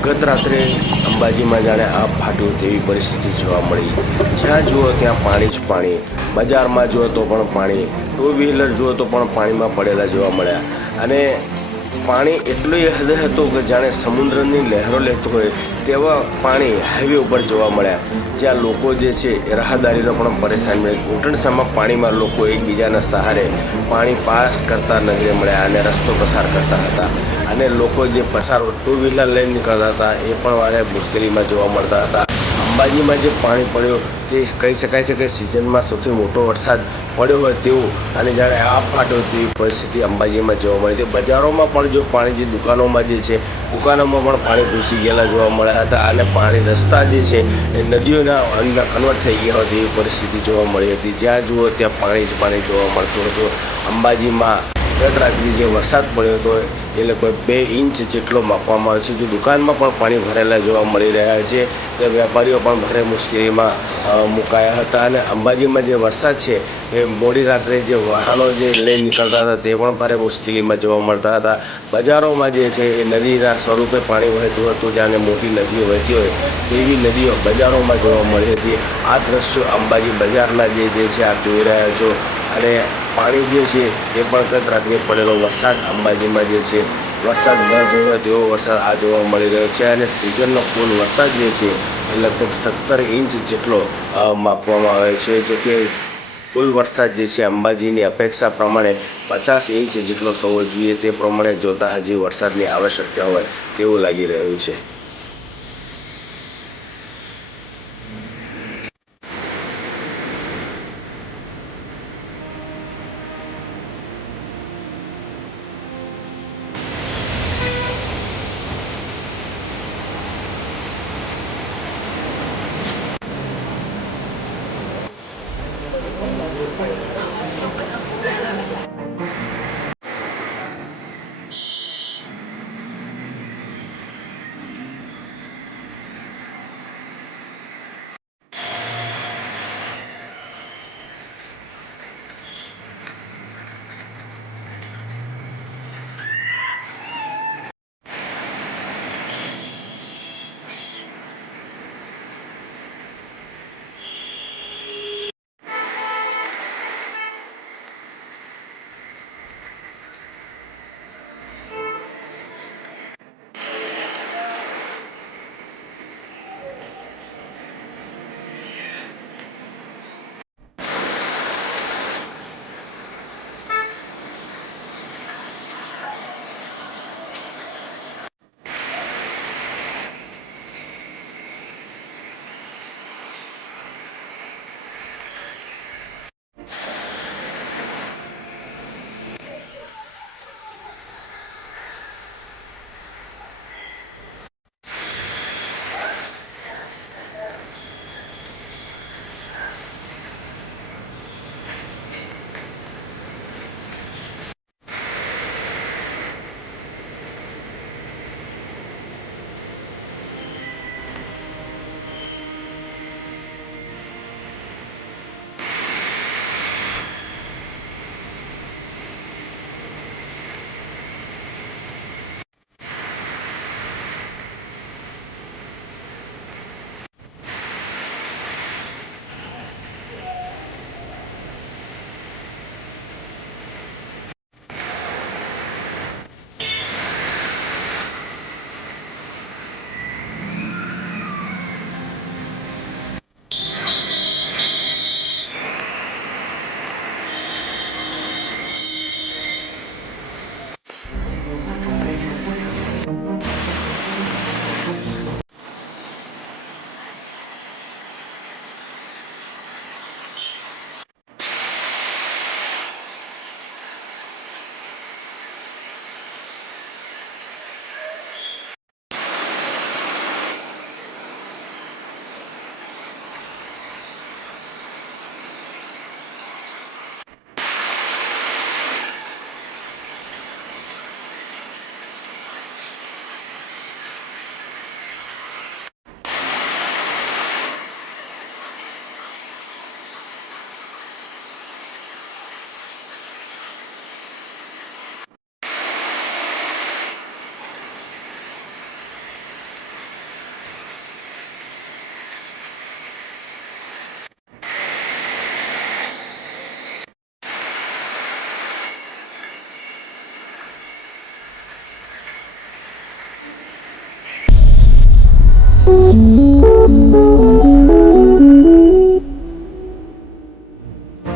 ગત રાત્રે અંબાજીમાં જાણે આપ ફાટ્યું તેવી પરિસ્થિતિ જોવા મળી। જ્યાં જુઓ ત્યાં પાણી જ પાણી, બજારમાં જુઓ તો પણ પાણી, ટુ વ્હીલર જુઓ તો પણ પાણીમાં પડેલા જોવા મળ્યા। અને પાણી એટલું હદે હતું કે જાણે સમુદ્રની લહેરો લેતું હોય તેવા પાણી હાઈવે ઉપર જોવા મળ્યા। જ્યાં લોકો જે છે એ રાહદારીનો પણ પરેશાન મળે, ઘૂંટણસામાં પાણીમાં લોકો એકબીજાના સહારે પાણી પાસ કરતા નજરે મળ્યા અને રસ્તો પસાર કરતા હતા। અને લોકો જે પસાર ટુ વ્હીલર લઈને નીકળતા હતા એ પણ વારે મુશ્કેલીમાં જોવા મળતા હતા। અંબાજીમાં જે પાણી પડ્યું તે કહી શકાય છે કે સિઝનમાં સૌથી મોટો વરસાદ પડ્યો હોય તેવું, અને જ્યારે આપ ફાટ્યો તેવી પરિસ્થિતિ અંબાજીમાં જોવા મળી હતી। બજારોમાં પણ જો પાણી, જે દુકાનોમાં જે છે, દુકાનોમાં પણ પાણી ઘૂસી ગયેલા જોવા મળ્યા હતા અને પાણી રસ્તા જે છે એ નદીઓના અંદર કન્વર્ટ થઈ ગયા હોય તેવી પરિસ્થિતિ જોવા મળી હતી। જ્યાં જુઓ ત્યાં પાણી જ પાણી જોવા મળતું હતું। અંબાજીમાં ગત રાત્રે જે વરસાદ પડ્યો હતો એ લગભગ 2 ઇંચ જેટલો માપવામાં આવ્યો છે। જો દુકાનમાં પણ પાણી ભરેલા જોવા મળી રહ્યા છે તો વેપારીઓ પણ ભારે મુશ્કેલીમાં મુકાયા હતા। અને અંબાજીમાં જે વરસાદ છે એ મોડી રાત્રે જે વાહનો જે લઈને નીકળતા હતા તે પણ ભારે મુશ્કેલીમાં જોવા મળતા હતા। બજારોમાં જે છે એ નદીના સ્વરૂપે પાણી વહેતું હતું, જાણે મોટી નદીઓ વહેતી હોય તેવી નદીઓ બજારોમાં જોવા મળી હતી। આ દ્રશ્યો અંબાજી બજારના જે છે આપ જોઈ રહ્યા છો। અને પાણી જે છે એ પણ ગત રાત્રે પડેલો વરસાદ અંબાજીમાં જે છે વરસાદ ન જોયો તેવો વરસાદ આ જોવા મળી રહ્યો છે। અને સિઝનનો કુલ વરસાદ જે છે એ લગભગ 17 ઇંચ જેટલો માપવામાં આવે છે। જો કે કુલ વરસાદ જે છે અંબાજીની અપેક્ષા પ્રમાણે 50 ઇંચ જેટલો થવો જોઈએ, તે પ્રમાણે જોતાં હજી વરસાદની આવશ્યકતા હોય તેવું લાગી રહ્યું છે।